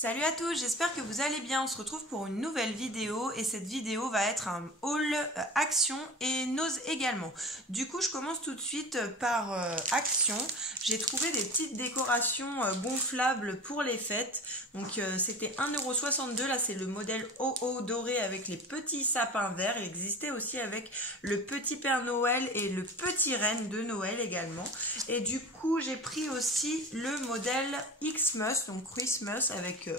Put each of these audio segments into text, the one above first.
Salut à tous, j'espère que vous allez bien. On se retrouve pour une nouvelle vidéo et cette vidéo va être un haul Action et Nose également. Du coup, je commence tout de suite par Action. J'ai trouvé des petites décorations gonflables pour les fêtes. Donc c'était 1,62 €. Là, c'est le modèle OO doré avec les petits sapins verts. Il existait aussi avec le petit Père Noël et le petit Reine de Noël également. Et du coup, j'ai pris aussi le modèle Xmas, donc Christmas, avec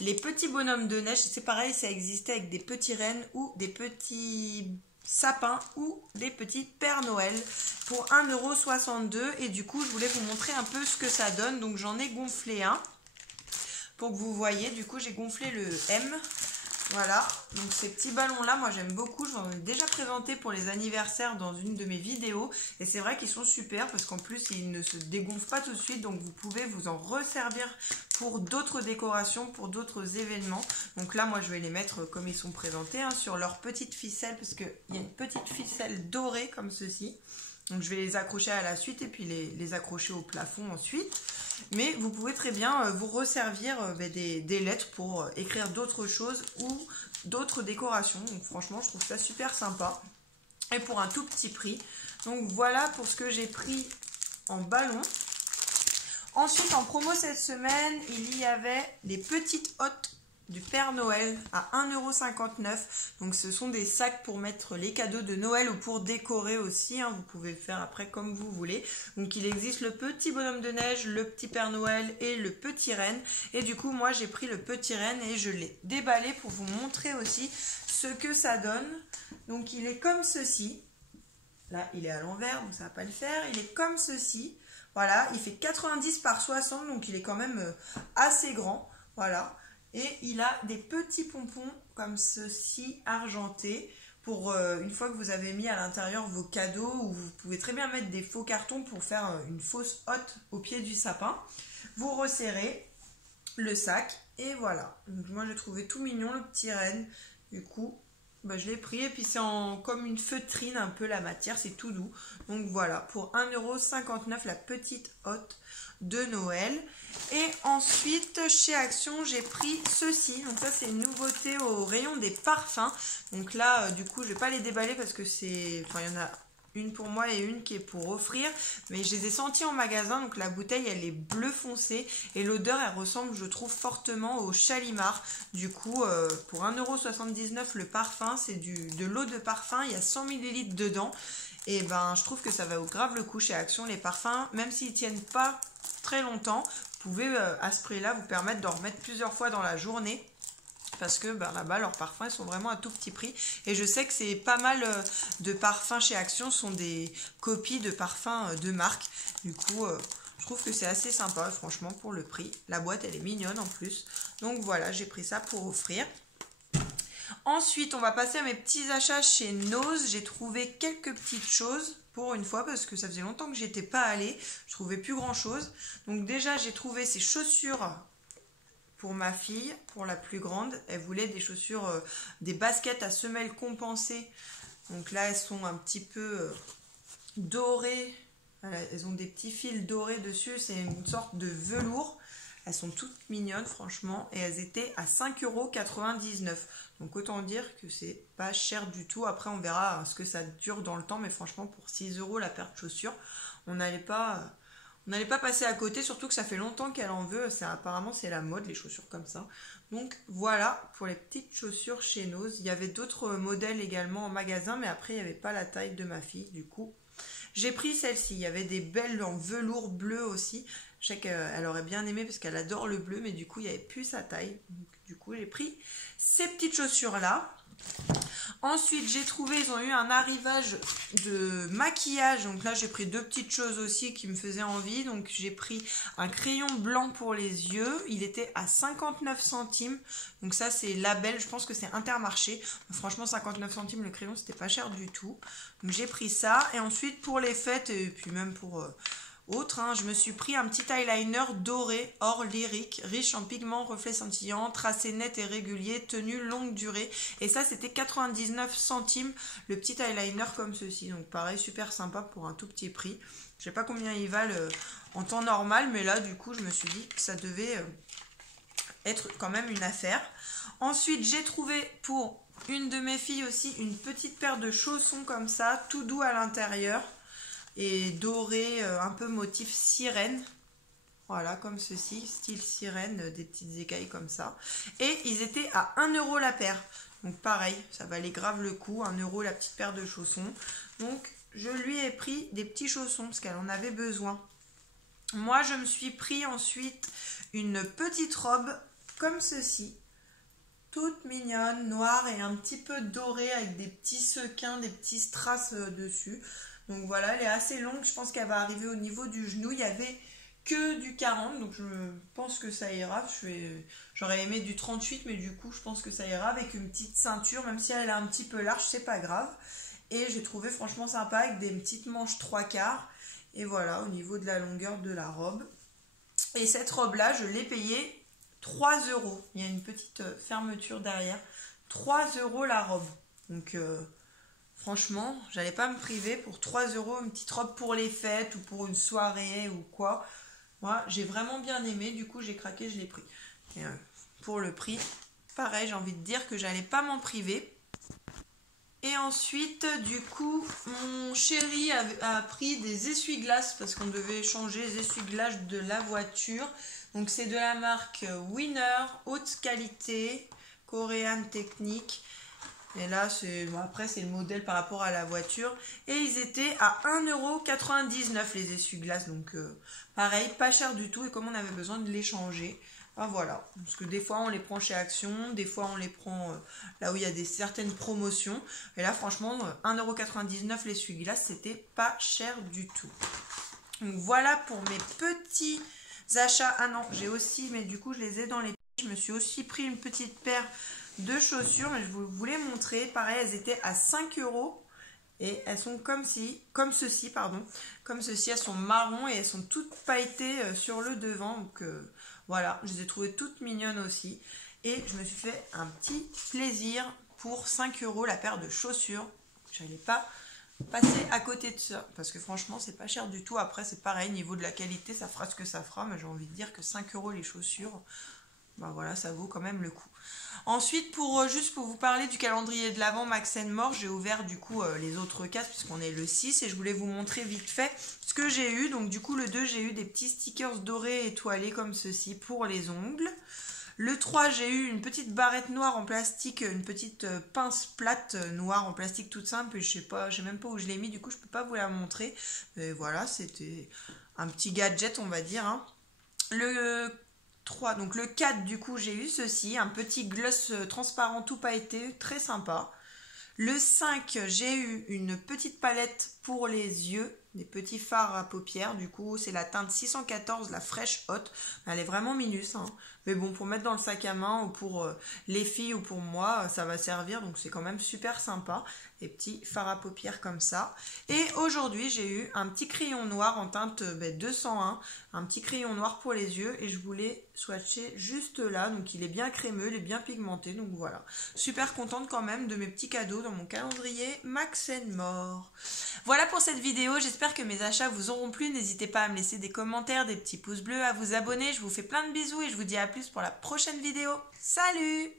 les petits bonhommes de neige. C'est pareil, ça existait avec des petits rennes ou des petits sapins ou des petits Pères Noël pour 1,62 €. Et du coup, je voulais vous montrer un peu ce que ça donne. Donc j'en ai gonflé un pour que vous voyez. Du coup, j'ai gonflé le M. Voilà, donc ces petits ballons là, moi j'aime beaucoup, je vous en ai déjà présenté pour les anniversaires dans une de mes vidéos et c'est vrai qu'ils sont super parce qu'en plus ils ne se dégonflent pas tout de suite, donc vous pouvez vous en resservir pour d'autres décorations, pour d'autres événements. Donc là moi je vais les mettre comme ils sont présentés, hein, sur leur petite ficelle, parce qu'il y a une petite ficelle dorée comme ceci. Donc je vais les accrocher à la suite et puis les accrocher au plafond ensuite. Mais vous pouvez très bien vous resservir des lettres pour écrire d'autres choses ou d'autres décorations. Donc franchement, je trouve ça super sympa. Et pour un tout petit prix. Donc voilà pour ce que j'ai pris en ballon. Ensuite, en promo cette semaine, il y avait les petites hottes du Père Noël à 1,59 €. Donc ce sont des sacs pour mettre les cadeaux de Noël ou pour décorer aussi, hein. Vous pouvez faire après comme vous voulez. Donc il existe le petit bonhomme de neige, le petit Père Noël et le petit Reine. Et du coup moi j'ai pris le petit Reine et je l'ai déballé pour vous montrer aussi ce que ça donne. Donc il est comme ceci. Là il est à l'envers donc ça va pas le faire. Il est comme ceci. Voilà, il fait 90 par 60 donc il est quand même assez grand. Voilà. Et il a des petits pompons comme ceci, argentés, pour une fois que vous avez mis à l'intérieur vos cadeaux, ou vous pouvez très bien mettre des faux cartons pour faire une fausse hotte au pied du sapin. Vous resserrez le sac et voilà. Donc moi j'ai trouvé tout mignon le petit Reine. Du coup, je l'ai pris et puis c'est comme une feutrine un peu la matière, c'est tout doux. Donc voilà, pour 1,59 € la petite hotte de Noël. Et ensuite chez Action j'ai pris ceci, donc ça c'est une nouveauté au rayon des parfums. Donc là du coup je vais pas les déballer parce que c'est, enfin il y en a une pour moi et une qui est pour offrir, mais je les ai sentis en magasin. Donc la bouteille elle est bleu foncé et l'odeur elle ressemble, je trouve, fortement au Chalimar. Du coup pour 1,79 € le parfum, c'est de l'eau de parfum, il y a 100 ml dedans. Et je trouve que ça va grave le coup chez Action, les parfums, même s'ils tiennent pas très longtemps, vous pouvez à ce prix là vous permettre d'en remettre plusieurs fois dans la journée, parce que là-bas leurs parfums ils sont vraiment à tout petit prix. Et je sais que c'est pas mal de parfums chez Action sont des copies de parfums de marque. Du coup je trouve que c'est assez sympa franchement pour le prix. La boîte elle est mignonne en plus. Donc voilà, j'ai pris ça pour offrir. Ensuite, on va passer à mes petits achats chez Nose. J'ai trouvé quelques petites choses pour une fois parce que ça faisait longtemps que j'y étais pas allée. Je trouvais plus grand chose. Donc déjà, j'ai trouvé ces chaussures pour ma fille, pour la plus grande. Elle voulait des chaussures, des baskets à semelles compensées. Donc là, elles sont un petit peu dorées. Voilà, elles ont des petits fils dorés dessus. C'est une sorte de velours. Elles sont toutes mignonnes franchement et elles étaient à 5,99 €. Donc autant dire que c'est pas cher du tout. Après on verra ce que ça dure dans le temps, mais franchement pour 6 € la paire de chaussures, on n'allait pas passer à côté, surtout que ça fait longtemps qu'elle en veut. Apparemment c'est la mode les chaussures comme ça. Donc voilà pour les petites chaussures chez Nose. Il y avait d'autres modèles également en magasin, mais après il n'y avait pas la taille de ma fille. Du coup j'ai pris celle-ci. Il y avait des belles en velours bleu aussi. Je sais qu'elle aurait bien aimé parce qu'elle adore le bleu, mais du coup il n'y avait plus sa taille. Donc, du coup j'ai pris ces petites chaussures là. Ensuite j'ai trouvé, ils ont eu un arrivage de maquillage. Donc là j'ai pris deux petites choses aussi qui me faisaient envie. Donc j'ai pris un crayon blanc pour les yeux. Il était à 59 centimes. Donc ça c'est Label, je pense que c'est Intermarché. Franchement 59 centimes le crayon, c'était pas cher du tout. Donc j'ai pris ça. Et ensuite pour les fêtes et puis même pour autre, je me suis pris un petit eyeliner doré hors lyrique, riche en pigments, reflets scintillants, tracé net et régulier, tenue longue durée. Et ça c'était 99 centimes le petit eyeliner comme ceci. Donc pareil, super sympa pour un tout petit prix. Je sais pas combien ils valent en temps normal, mais là du coup je me suis dit que ça devait être quand même une affaire. Ensuite, j'ai trouvé pour une de mes filles aussi une petite paire de chaussons comme ça, tout doux à l'intérieur et doré, un peu motif sirène. Voilà, comme ceci, style sirène, des petites écailles comme ça. Et ils étaient à 1 € la paire. Donc pareil, ça valait grave le coup, 1 € la petite paire de chaussons. Donc je lui ai pris des petits chaussons parce qu'elle en avait besoin. Moi, je me suis pris ensuite une petite robe comme ceci. Toute mignonne, noire et un petit peu dorée avec des petits sequins, des petits strass dessus. Donc voilà, elle est assez longue, je pense qu'elle va arriver au niveau du genou. Il y avait que du 40, donc je pense que ça ira. J'aurais aimé du 38, mais du coup je pense que ça ira avec une petite ceinture, même si elle est un petit peu large, c'est pas grave. Et j'ai trouvé franchement sympa avec des petites manches 3/4. Et voilà, au niveau de la longueur de la robe. Et cette robe-là, je l'ai payée 3 €. Il y a une petite fermeture derrière. 3 € la robe. Donc franchement, j'allais pas me priver pour 3 €, une petite robe pour les fêtes ou pour une soirée ou quoi. Moi, j'ai vraiment bien aimé. Du coup, j'ai craqué, je l'ai pris. Et, pour le prix, pareil, j'ai envie de dire que j'allais pas m'en priver. Et ensuite, du coup, mon chéri a pris des essuie-glaces parce qu'on devait changer les essuie-glaces de la voiture. Donc c'est de la marque Winner, haute qualité, Korean Technique. Et là, après c'est le modèle par rapport à la voiture. Et ils étaient à 1,99 € les essuie-glaces. Donc pareil, pas cher du tout. Et comme on avait besoin de les changer, ben voilà. Parce que des fois on les prend chez Action, des fois on les prend là où il y a certaines promotions. Et là franchement, 1,99 € l'essuie-glaces, c'était pas cher du tout. Donc voilà pour mes petits achats. Ah non, j'ai aussi, mais du coup je les ai dans les... Je me suis aussi pris une petite paire de chaussures, mais je vous voulais montrer. Pareil, elles étaient à 5 € et elles sont comme ceci, elles sont marron et elles sont toutes pailletées sur le devant. Donc voilà, je les ai trouvées toutes mignonnes aussi. Et je me suis fait un petit plaisir pour 5 € la paire de chaussures. J'allais pas passer à côté de ça parce que franchement c'est pas cher du tout. Après c'est pareil, niveau de la qualité ça fera ce que ça fera, mais j'ai envie de dire que 5 € les chaussures, ben voilà, ça vaut quand même le coup. Ensuite, juste pour vous parler du calendrier de l'Avent Max & More, j'ai ouvert du coup les autres cases puisqu'on est le 6 et je voulais vous montrer vite fait ce que j'ai eu. Donc du coup le 2, j'ai eu des petits stickers dorés étoilés comme ceci pour les ongles. Le 3, j'ai eu une petite barrette noire en plastique, une petite pince plate noire en plastique toute simple. Et je sais même pas où je l'ai mis, du coup je peux pas vous la montrer. Mais voilà, c'était un petit gadget on va dire. Hein. Le 3, donc le 4 du coup j'ai eu ceci, un petit gloss transparent tout pailleté, très sympa. Le 5, j'ai eu une petite palette pour les yeux, des petits fards à paupières, du coup c'est la teinte 614, la Fresh Hot, elle est vraiment minus, hein. Mais bon, pour mettre dans le sac à main ou pour les filles ou pour moi, ça va servir, donc c'est quand même super sympa, des petits fards à paupières comme ça. Et aujourd'hui j'ai eu un petit crayon noir en teinte 201, un petit crayon noir pour les yeux et je voulais swatcher juste là, donc il est bien crémeux, il est bien pigmenté, donc voilà. Super contente quand même de mes petits cadeaux dans mon calendrier Max & More. Voilà pour cette vidéo, j'espère que mes achats vous auront plu, n'hésitez pas à me laisser des commentaires, des petits pouces bleus, à vous abonner, je vous fais plein de bisous et je vous dis à plus pour la prochaine vidéo. Salut!